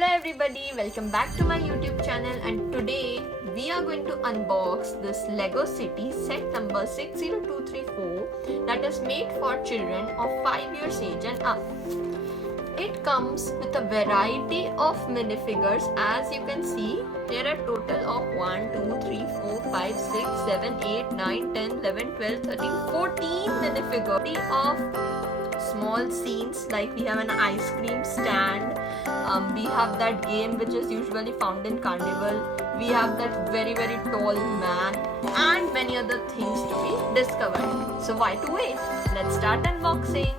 Hello everybody, welcome back to my YouTube channel, and today we are going to unbox this Lego City Set number 60234 that is made for children of 5 years age and up. It comes with a variety of minifigures. As you can see, there are a total of 1, 2, 3, 4, 5, 6, 7, 8, 9, 10, 11, 12, 13, 14 minifigures of small scenes, like we have an ice cream stand, we have that game which is usually found in carnival, we have that very tall man, and many other things to be discovered. So why to wait? Let's start unboxing.